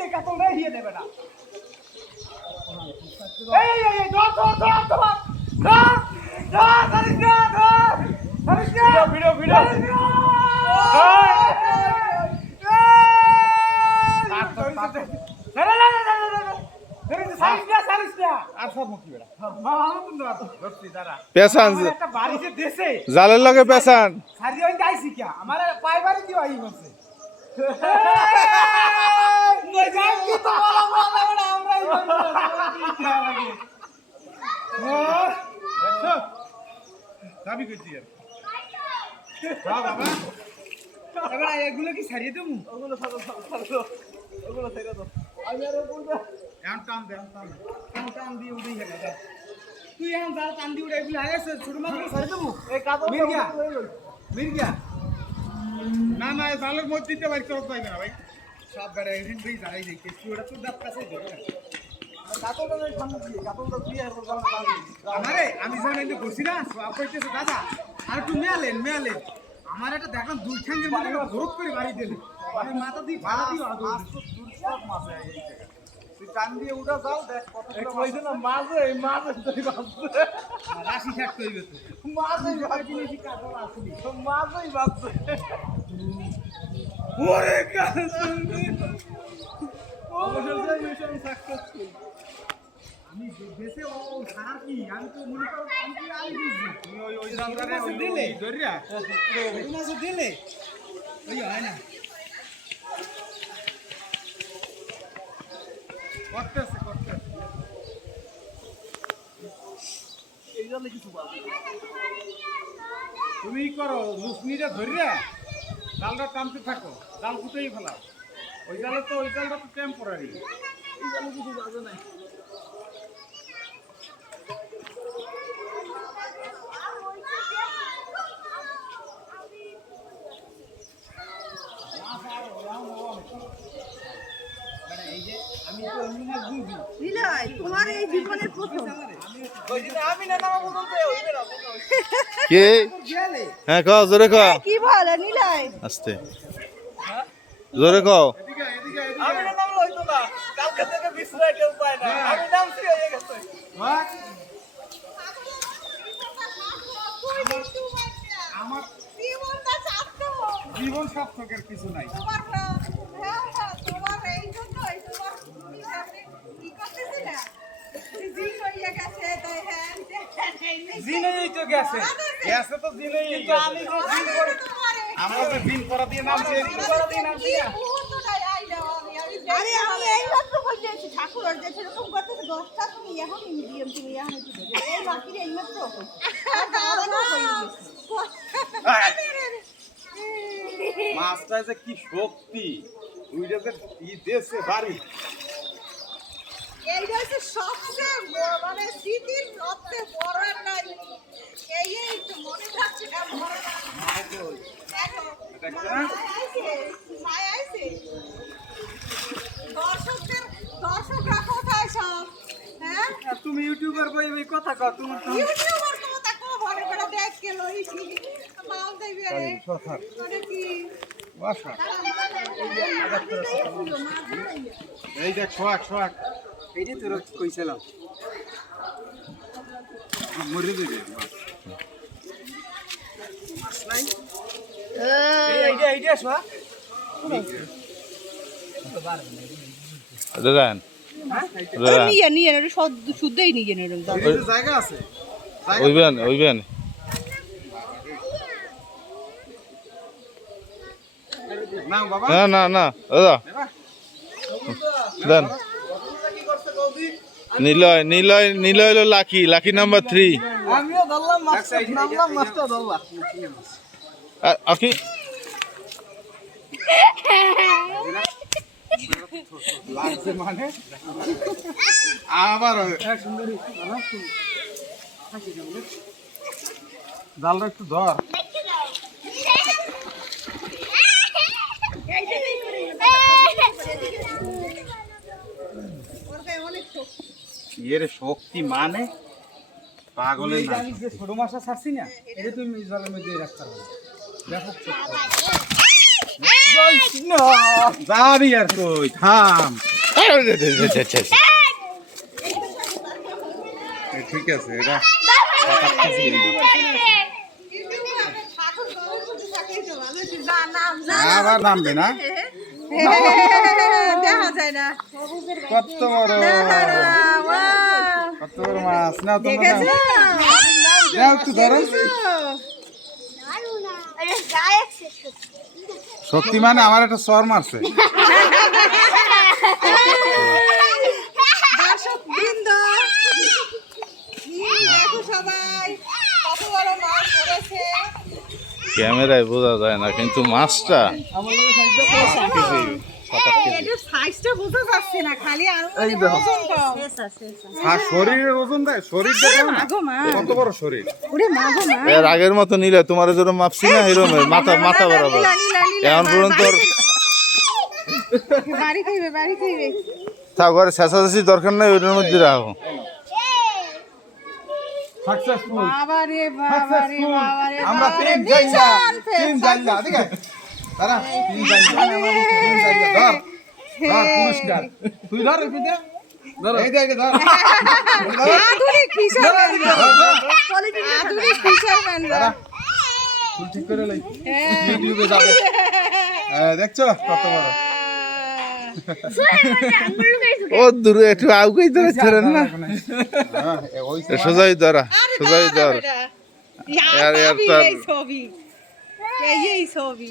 এই কাতল রে হিয়ে দেবে না এই ধর ভিডিও পেছান জালের লগে পেছান আমার পাইবারি দিও আই বলছে দাবি করছি বাবা এগুলো কি ছাড়িয়ে দেবো ওগুলো ছেড়ে দাও আমি আর বলবো টান দিয়ে উঠেই গেল তুই এখন যারা টান দিয়ে উঠে এগুলো আইছে ছোট মাছ ছাড়িয়ে দেবো মির্গিয়া না জালের মধ্যে দিতে পারি চোখ পাইবে না ভাই সব গাড়ি এখান থেকেই যাই দেখি ওটা তোর দাঁত কাছে ধরে আমি যখন ঘুরছি না সব কইতেছে দাদা আর একটু মেয়ালেন আমার একটা দেখলাম দুই ঠ্যাঙ্গের মধ্যে ভরত করে বাড়ি দিলে মাথা দিয়ে ভাড়া দিয়ে তুই টান দিয়ে উঠা যাও দেখ রাশি থাকতে হইবে তো মাছই ভাগিনি কাতল আসলি মাছই ভাবছে ওরে মিশন সাকসেসফুল আমি দেশে ও সারা কি আমি তো মনে করো আমি বুঝছি তুমি ওই জালটারে দিলে ধরিয়া ওই মাছ দিলে ওই হয় না করতে এই জালে কিছু পাবে তুমি করো মুসনিটা ধরিয়া জালটা টানতে থাকো জাল ফুটেই ফেলাও ওই জালটা তো টেম্পোরারি এই জালে কিছু বাজে নাই তোমার এই জীবনের প্রথম কে হ্যাঁ কও জোরে কও কি বলে নিলাই আস্তে জোরে কও আমি না নাম লইতো না কালকে থেকে বিশ্রায় কেউ পায় না আমি নামছি হয়ে গেছে আমার জীবন সার্থকের কিছু নাই জিনেই তো গেছে তো জিনেই কিন্তু আমি তো জিন করে আমরা তো জিন করা দিয়ে নামছি করা দিয়ে নামছি আরে আমি এই মাত্র বলতেছি ঠাকুর আর যে সেরকম করতেছে 10টা তুমি এখন মিডিয়াম তুমি এখন এই বাকি এই মাত্র মাছটা যে কি শক্তি ওইটা যে ই দেশে বাড়ি এইটা হচ্ছে সবচেয়ে মানে স্মৃতির সবচেয়ে বড় একটা এই তো মনে থাকছে না বড় দর্শকরা কোথায় সব হ্যাঁ তুমি ইউটিউবার বই ওই কথা কও তুমি ইউটিউবার কথা কও বড় বড় দেখ কে লইছি মাল দেবে রে মানে কি বাসা এই দেখ শোয়াক এইটাই তো কইছিলাম মরে দেবে মাছ নাই এইটা শোয়াক রান নিয়ে শুদ্ধই নিয়ে জায়গা আছে ওইবেন না বাবা না দাদা দেন নিলয় হলো লাকি নাম্বার 3 আমিও ধরলাম মাছটা ধরলাম আকি লাগছে মানে আবার সুন্দরী জালটা একটু ধর এর শক্তি মানে পাগলের না আমি যে ছোট মাছটা ছাড়ছি না এটা তুমি জলের মধ্যে রাখতে পারবে ব্যাপক শক্তি যাবি আর কই থাম। ঠিক আছে এটা আবার নামবে না। দেখা যায় না। কত বড় কত বড় মাছ। নাও তোমরা দেখেছো? নাও একটু ধরো। শক্তিমান আমার একটা সর মারছে। দর্শকবৃন্দ, দেখো সবাই কত বড় মাছ ধরেছে। ক্যামেরায় বোঝা যায় না কিন্তু মাছটা এটা সাইজটা বোঝা যাচ্ছে না, খালি এই দেখো। ওজন কম। আর শরীরের ওজন দেয়, শরীরটা দেখো না মাগো মা, কত বড় শরীর। ওরে মাগো মা। এর আগের মতো নিলে তোমার যেরকম মাপছি না এরকম মাথা মাথা বরাবর এখন পর্যন্ত ওর বাড়ি খাইবে, বাড়ি খাইবে। থাক ঘরে শেষাশেষি দরকার নাই ওইটার মধ্যে রাখো। সাকসেসফুল। বাবা রে বাবা রে বাবা রে আমরা বাবা রে, তিন জায়গা ভীষণ তিন জায়গা ঠিক আছে তারা তিন জায়গা তিন জায়গা ধর ধর পুরস্কার তুই ধর এই দে ধর এই দে ধর আধুনিক ফিশারম্যান, আধুনিক ফিশারম্যান। তুই ঠিক করে লই ইউটিউবে যাবে দেখছো কত বড় ও দূরে একটু আউকেই ধরে ছেড়েন না সোজাই ধরা সোজাই ধর यार यार তার এই ছবি, এই ছবি